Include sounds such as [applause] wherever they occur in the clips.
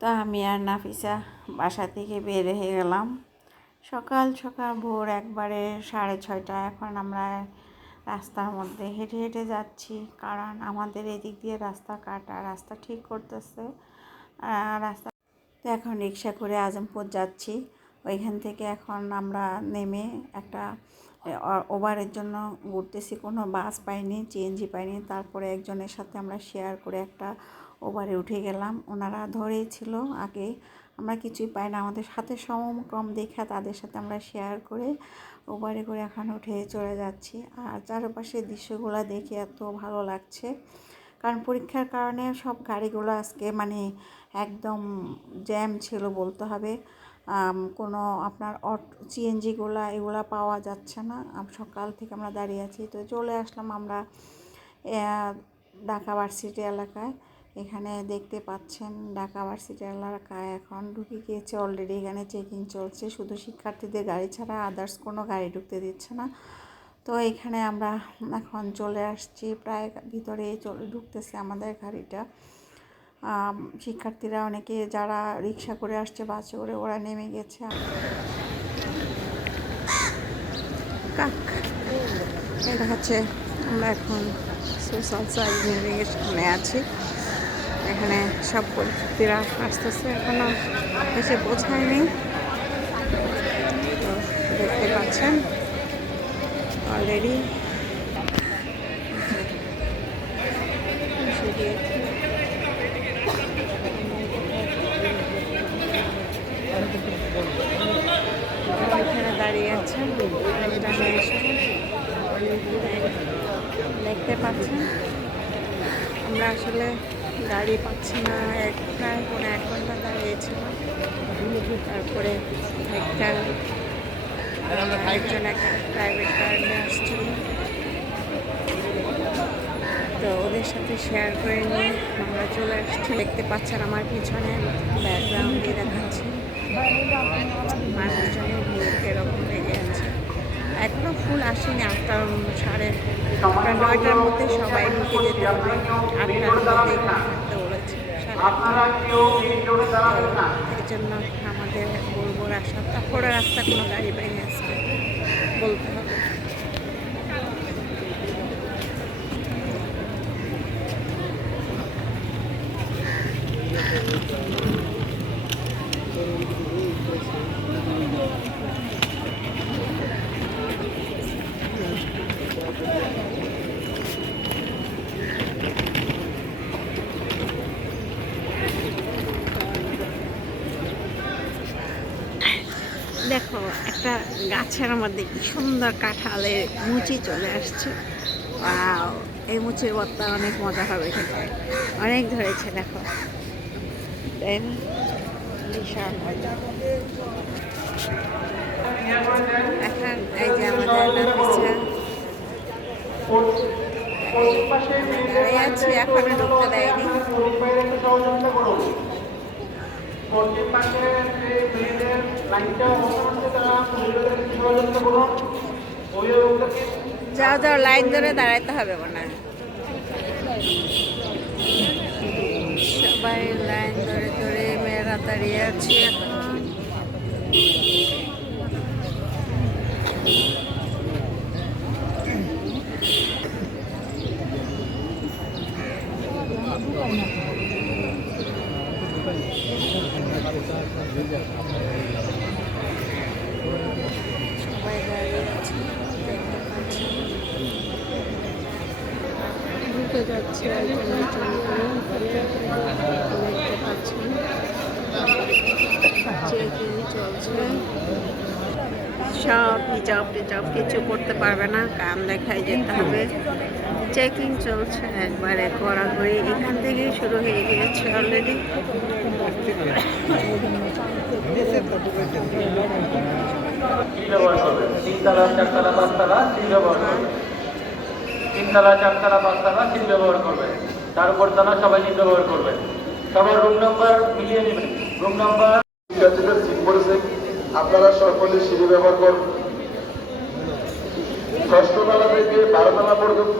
তো আমি আর নাফিসা বাসা থেকে বের হয়ে গেলাম। সকাল সকাল ভোর একবারে সাড়ে ছয়টা। এখন আমরা রাস্তার মধ্যে হেঁটে হেঁটে যাচ্ছি। কারণ আমাদের এদিক দিয়ে রাস্তা কাটা, রাস্তা ঠিক করতেছে। রাস্তা তো এখন রিক্সা করে আজমপুর যাচ্ছি। ওইখান থেকে এখন আমরা নেমে একটা ওভারের জন্য ঘুরতেছি। কোনো বাস পাইনি সিএনজি পাইনি। তারপরে একজনের সাথে আমরা শেয়ার করে একটা ওভারে উঠে গেলাম। ওনারা ধরেই ছিল আগে। আমরা কিছুই পাই না। আমাদের সাথে সমক্রম দেখা, তাদের সাথে আমরা শেয়ার করে ওভারে করে এখন উঠে চলে যাচ্ছি। আর চারপাশের দৃশ্যগুলো দেখে এত ভালো লাগছে। কারণ পরীক্ষার কারণে সব গাড়িগুলো আজকে মানে একদম জ্যাম ছিল বলতে হবে। কোনো আপনার অট সিএনজিগুলো এগুলো পাওয়া যাচ্ছে না। সকাল থেকে আমরা দাঁড়িয়ে আছি। তো চলে আসলাম আমরা ঢাকা ভার্সিটি এলাকায়। এখানে দেখতে পাচ্ছেন ঢাকা ভার্সিটি এলাকায় এখন ঢুকে গিয়েছে অলরেডি এখানে চেকিং চলছে। শুধু শিক্ষার্থীদের গাড়ি ছাড়া আদার্স কোনো গাড়ি ঢুকতে দিচ্ছে না। তো এখানে আমরা এখন চলে আসছি, প্রায় ভিতরে চলে ঢুকতেছে আমাদের গাড়িটা। শিক্ষার্থীরা অনেকে যারা রিক্সা করে আসছে, বাসে করে, ওরা নেমে গেছে। এটা হচ্ছে, আমরা এখন সোশ্যাল সার্ভিসের সামনে আছি। এখানে সব পরীক্ষার্থীরা আসতেছে এখনও, এসে পৌঁছায়নি দেখতে পাচ্ছেন অলরেডি এখানে দাঁড়িয়ে আছে গাড়িটা নিয়ে এসে দেখতে পাচ্ছেন, আমরা আসলে গাড়ি পাচ্ছি না, এক প্রায় পনেরো এক ঘণ্টা দাঁড়িয়েছিলাম তারপরে একটা একজন একটা প্রাইভেট কার নিয়ে আসছিল তো ওদের সাথে শেয়ার করে নিয়ে আমরা চলে আসছি। দেখতে পাচ্ছেন আমার পিছনে ব্যাকগ্রাউন্ডে দেখাচ্ছি। মানুষজনের ভিড় এরকম লেগে আছে। এখনও ফুল আসেনি আটটা সাড়ে নয়টার মধ্যে সবাই ঢুকে যেতে হবে আটটার মধ্যে। এই জন্য আমাদের বলব রাস্তা তারপরে রাস্তা কোনো গাড়ি বাইরে আসবে বলতে হবে দেখো, একটা গাছের মধ্যে কি সুন্দর কাঁঠালের মুচি চলে আসছে। এই মুচির ভর্তা অনেক মজা হবে খেতে। অনেক ধরেছে, দেখো। এখন এই যে আমাদের এখনও দেয়নি। যাও যাও, লাইন ধরে দাঁড়াইতে হবে হয়। সবাই লাইন ধরে ধরে মেয়েরা দাঁড়িয়ে আছে এখন। ঢুকে যাচ্ছে একজন দেখতে পাচ্ছেন চেকিং চলছে। সব হিজাব টিজাব কিছু করতে পারবে না কান দেখাই যেতে হবে চেকিং চলছে একবারে করা হয়ে এখান থেকেই শুরু হয়ে গিয়েছে অলরেডি ব্যবহার করবেন তিনতলা, চারতলা, পাঁচতলা সিল ব্যবহার করবেন তার উপর তলা সবাই সিল ব্যবহার করবেন সবার রুম নাম্বার মিলিয়ে নেবেন। রুম নাম্বার সিট পড়েছে আপনারা সকলে সিঁড়ি ব্যবহার করুন। ষষ্ঠ তলা থেকে বারো তলা পর্যন্ত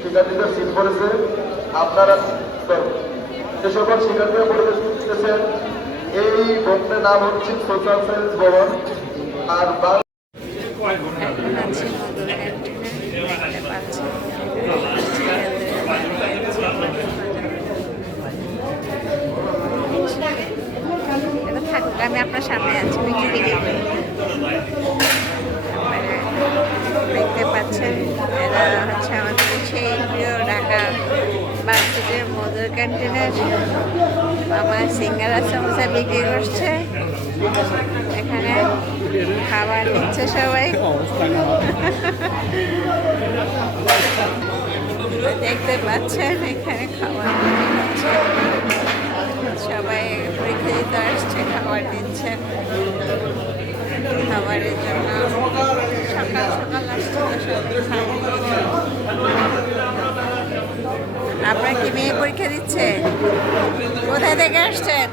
শিক্ষার্থীদের সিট পড়েছে আপনারা যে সকল শিক্ষার্থীরা করতেছেন, এই ভবনের নাম হচ্ছে সোশ্যাল সায়েন্স ভবন। আর বাংলা এখন আছে মধুর ক্যান্টিনে দেখতে পাচ্ছেন এটা থাকুক আমি আপনার সামনে আছি বিক্রি দেখতে পাচ্ছেন, এরা হচ্ছে আমাদের সেই প্রিয় ঢাকা বাস্কেটের মধুর ক্যান্টিনের আমার সিঙ্গারা সমোসা বিক্রি করছে। এখানে খাবার নিচ্ছে সবাই। দেখতে পাচ্ছেন, এখানে খাবার সবাই পরীক্ষা আসছে খাবার নিচ্ছে খাবারের জন্য সকাল সকাল আসছে তো আপনার কি মেয়ে পরীক্ষা দিচ্ছে? কোথায় থেকে আসছেন?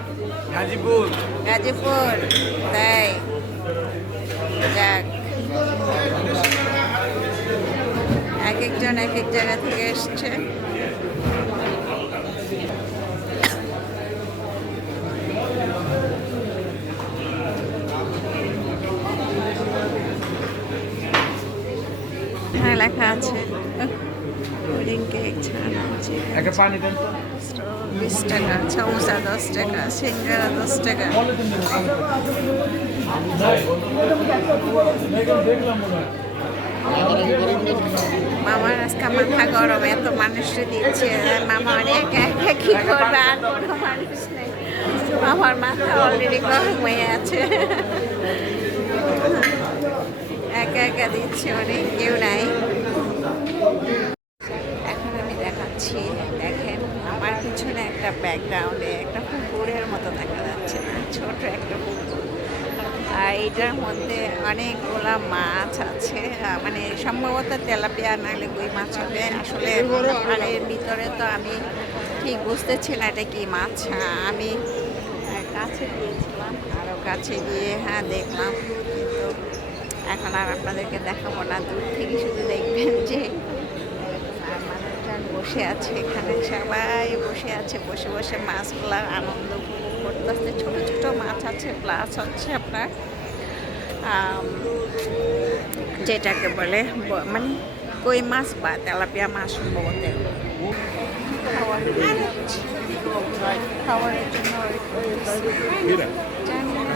গাজীপুর। গাজীপুর তাই। যাক। এক একজন এক এক জায়গা থেকে এসছে। লেখা আছে। পুডিং কেক ছানা একটা পানি দেন। তো বিশ টাকা সমোসা দশ টাকা সিঙ্গারা দশ টাকা। মামার আজকে মাথা গরম এত মানুষকে দিচ্ছে। আর মামা অনেক একা কি করবে? আর কোনো মানুষ নেই। মামার মাথা অলরেডি গরম হয়ে আছে। একা একা দিচ্ছে অনেক কেউ নাই। এখন আমি দেখাচ্ছি দেখেন আমার পিছনে একটা ব্যাকগ্রাউন্ডে একটা পুকুরের মতো দেখা যাচ্ছে না ছোট একটা পুকুর। আর এটার মধ্যে অনেকগুলা মাছ আছে মানে সম্ভবত তেলাপিয়া নাহলে কই মাছ হবে। আসলে আর এর ভিতরে তো আমি ঠিক বুঝতেছি না এটা কি মাছ। হ্যাঁ, আমি কাছে গিয়েছিলাম আরও কাছে গিয়ে হ্যাঁ দেখলাম। এখন আর আপনাদেরকে দেখাবো না। দূর থেকে শুধু দেখবেন যে মানুষজন বসে আছে এখানে। সবাই বসে আছে বসে বসে মাছগুলার আনন্দ উপভোগ করতেছে। ছোট ছোট মাছ আছে প্লাস হচ্ছে আপনার যেটাকে বলে মানে কই মাছ বা তেলাপিয়া মাছ সম্ভবত। খাওয়ার জন্য হচ্ছে। খাওয়ারের জন্য wait করতেছি। জানি না,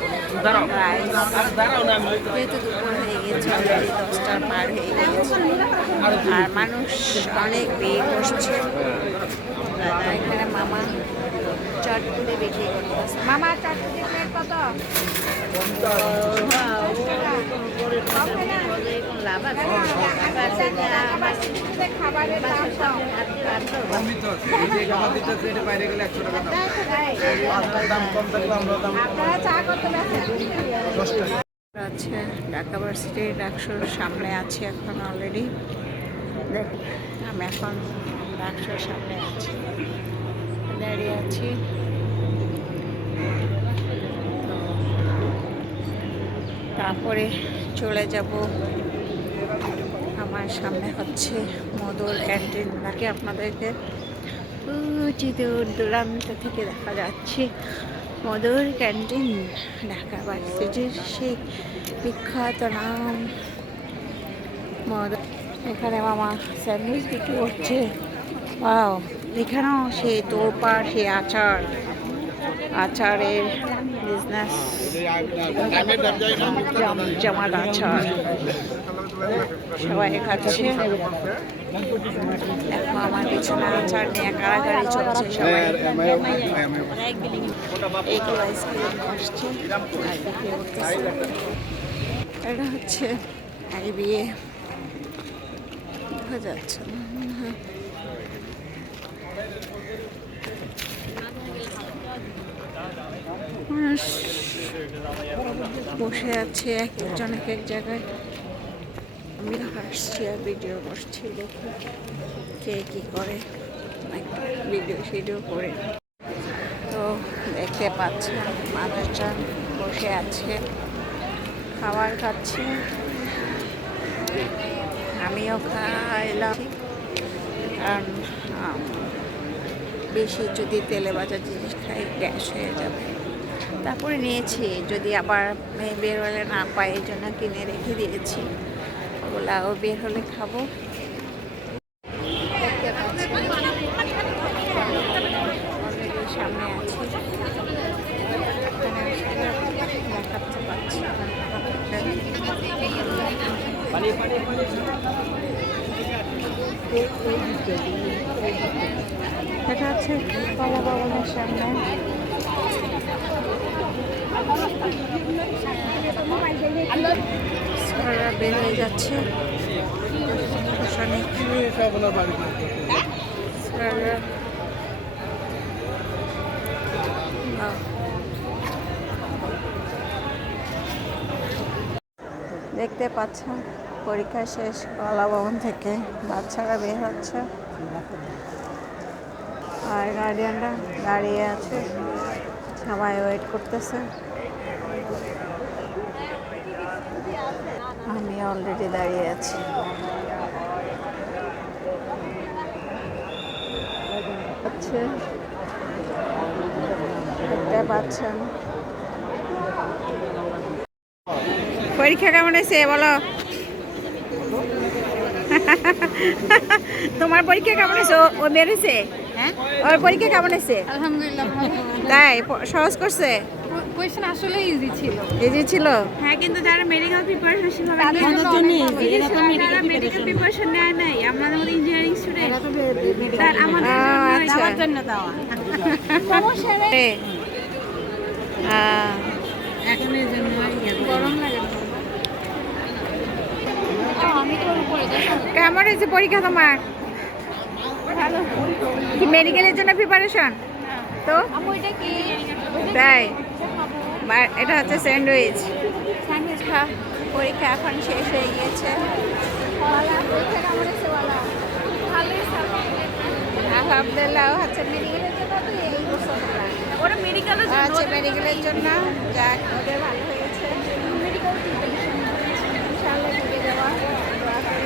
যেহেতু দুপুর হয়ে গেছে অলরেডি দশটার পার হয়ে গেছে আর মানুষ অনেক ভিড় করছে এখানে মামা চটপুরি বিক্রি করতেছে। মামা চটপুরি প্লেট কত আছে ঢাকা ভার্সিটির ডাকসুর সামনে আছি এখন অলরেডি আমি এখন ডাকসুর সামনে আছি দাঁড়িয়ে আছি তারপরে চলে যাব আমার সামনে হচ্ছে মধুর ক্যান্টিন নাকি আপনাদেরকে দূর দূরান্ত থেকে দেখা যাচ্ছে। মদর ক্যান্টিন ঢাকা ভার্সিটির সেই বিখ্যাত নাম। মদর এখানে মামা স্যান্ডউইচ বিক্রি করছে। ওয়াও, এখানেও সেই তোরপাড় সেই আচার, আচারের বিজনেস জমাট আচার সবাই খাচ্ছে। দেখো আমার পিছনে আচার নিয়ে কারাগারি চলছে সবাই। এইগুলো আইসক্রিম আসছে। আর বিক্রি করতেছে। এটা হচ্ছে আগে বিয়ে দেখা যাচ্ছে হয়। মানুষ বসে আছে এক একজন, এক এক জায়গায়। আমি হাসছি আর ভিডিও করছি, দেখি কে কী করে। একটু ভিডিও শিডিও করে। তো দেখতে পাচ্ছেন, মানুষজন বসে আছে, খাবার খাচ্ছে। আমিও খাইলাম। কারণ বেশি যদি তেলে ভাজা জিনিস খাই, গ্যাস হয়ে যাবে। তারপরে নিয়েছি, যদি আবার বের হলে না পাই এই জন্য কিনে রেখে দিয়েছি। ওগুলাও বের হলে খাব। সামনে আছি। এটা হচ্ছে কলা সামনে। বের হয়ে যাচ্ছে। দেখতে পাচ্ছেন, পরীক্ষা শেষ কলা ভবন থেকে বাচ্চারা বের হচ্ছে। আর গার্ডিয়ানরা দাঁড়িয়ে আছে, সবাই ওয়েট করতেছে। আমি অলরেডি দাঁড়িয়ে আছি। পাচ্ছেন। পরীক্ষা কেমন হয়েছে বলো? তোমার পরীক্ষা কেমন হয়েছে? ও- বেরিয়েছে হ্যাঁ? ওর পরীক্ষা কেমন হয়েছে? আলহামদুলিল্লাহ তাই সহজ করছে? কোয়েশ্চেন আসলে ইজি ছিল। ইজি ছিল? হ্যাঁ কিন্তু যারা মেডিকেল প্রিপারেশন হবে তাদের জন্য। এরা তো মেডিকেল প্রিপারেশন নেয়। নাই। আমাদের মতো ইঞ্জিনিয়ারিং স্টুডেন্ট তার আমাদের জন্য আচ্ছা। জন্য দেওয়া। সমস্যা নেই। এখন এই জন্য গরম লাগে তো। কেমন হয়েছে পরীক্ষা তোমার? ভালো। মেডিকেলের জন্য প্রিপারেশন তো? এটা কি? তাই? এটা হচ্ছে স্যান্ডউইচ। স্যান্ডউইচ খা পরীক্ষা এখন শেষ হয়ে গিয়েছে। আলহামদুলিল্লাহ হচ্ছে মেডিকেলের জন্য ওরা মেডিকেলের জন্য যাক ওদের ভালো হয়েছে মেডিকেল প্রিপারেশন ইনশাআল্লাহ ঢুকে যাওয়া দোয়া করি।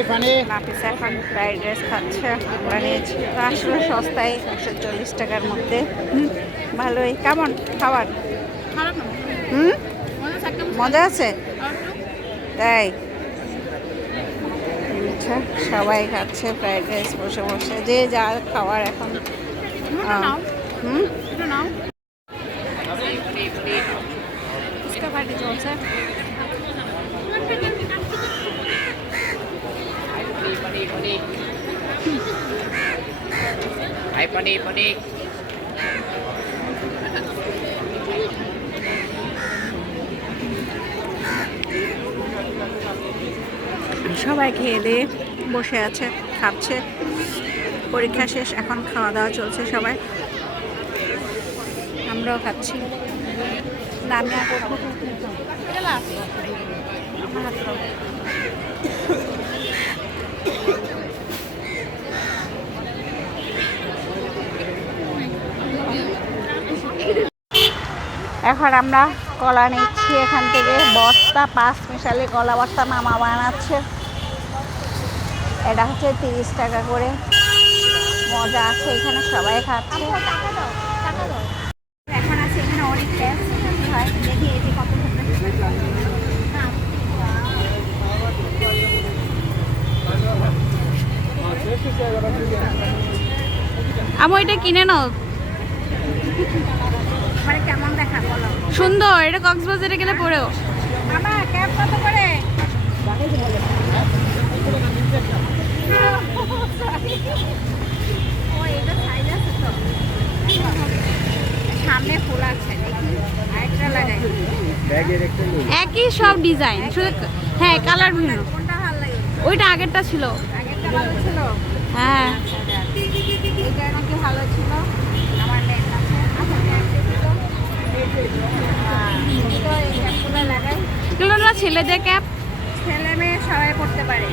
নাফিস এখন ফ্রাইড রাইস খাচ্ছে। আমরা নিয়েছি আসলে সস্তায় একশো চল্লিশ টাকার মধ্যে। ভালোই। কেমন খাবার? হুম? মজা আছে? তাই? আচ্ছা সবাই খাচ্ছে ফ্রাইড রাইস বসে বসে। যে যা খাওয়ার এখন। হুম এটা নাও ফুচকা পার্টি চলছে সবাই খেয়ে দিয়ে বসে আছে খাচ্ছে। পরীক্ষা শেষ এখন খাওয়া দাওয়া চলছে সবাই। আমরাও খাচ্ছি। আর এখন আমরা কলা নিচ্ছি এখান থেকে। বস্তা, পাঁচ মিশালি কলা বস্তা মামা বানাচ্ছে। এটা হচ্ছে তিরিশ টাকা করে। মজা আছে, এখানে সবাই খাচ্ছে। আমো, এটা কিনে নাও। মানে কেমন দেখা বলো। সুন্দর এটা কক্সবাজারে গেলে পড়েও মামা ক্যাব কত করে? ও এটা সাইজ আছে তো। সামনে ফুল আছে দেখি। আরেকটা লাগাই। একই সব ডিজাইন শুধু হ্যাঁ কালার ভিন্ন। কোনটা ভালো লাগে? ওইটা আগেরটা ছিল। আগেরটা ভালো ছিল? হ্যাঁ। নাকি ভালো ছিল আমার নেট আছে আচ্ছা নেট দিল হ্যাঁ তো এই ক্যাপগুলো লাগাই এগুলো না ছেলেদের ক্যাপ ছেলে মেয়ে সবাই পড়তে পারে।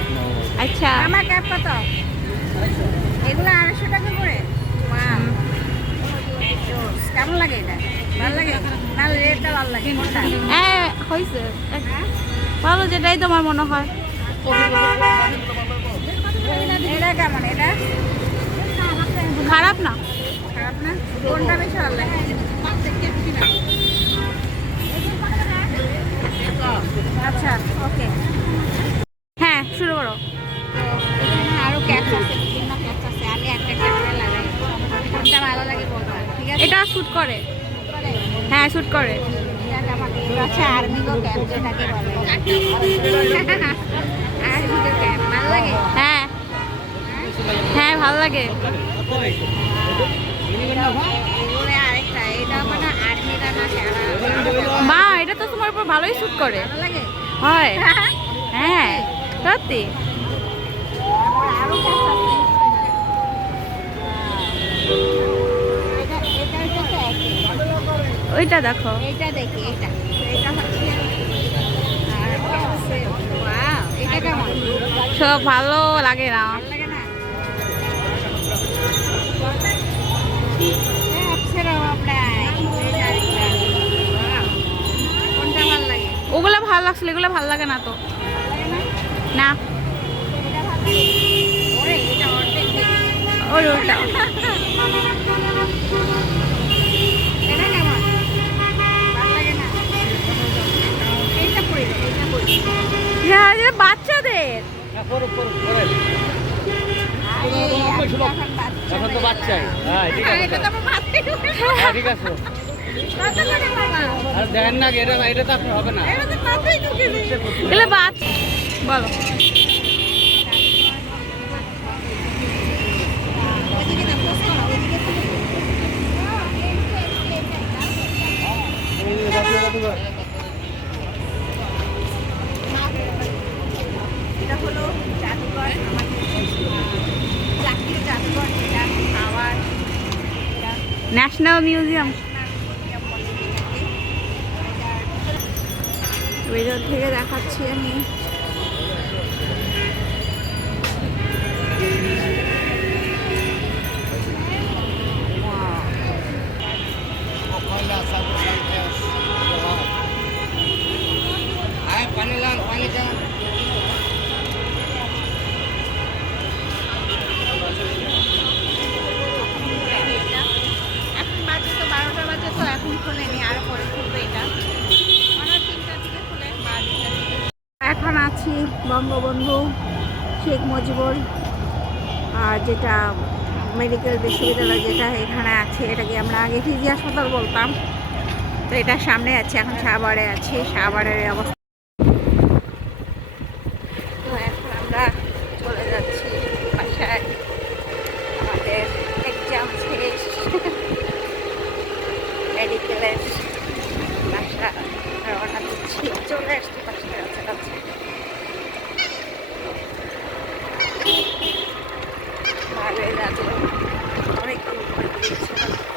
আচ্ছা। আমার ক্যাপ কত? এগুলো আড়াইশো টাকা করে. কেমন লাগে এটা? ভালো লাগে? না রেটটা ভালো লাগে। হ্যাঁ হয়েছে। ভালো যেটাই তোমার মনে হয়। এটা কেমন? এটা? খারাপ না। মা এটা তো তোমার উপর ভালোই শ্যুট করে। হয়। [laughs] হ্যাঁ সত্যি। ওইটা দেখো। দেখি এটা হচ্ছে কেমন? সব ভালো লাগে না? ভালো লাগছিল এগুলো ভালো লাগে না তো। না। ওরে ওটা বাচ্চাদের। এখন তো বাচ্চাই। হ্যাঁ ঠিক আছে। দেখেন না এটা এটা তো আপনার হবে না। এগুলো বলো। এটা হলো জাদুঘর জাতীয় জাদুঘর যেটা ন্যাশনাল মিউজিয়াম ভিডিও থেকে দেখাচ্ছি আমি শেখ মুজিবুর, আর যেটা মেডিকেল বিশ্ববিদ্যালয় যেটা এখানে আছে, এটাকে আমরা আগে ফিজি হাসপাতাল বলতাম। তো এটা সামনে আছে, এখন সাভারে আছে এই অবস্থা। তো এখন আমরা চলে যাচ্ছি বাসায়। মেডিকেলের বাসা রওনা দিচ্ছি। চলে আসছি বাসার কাছাকাছি Thank you.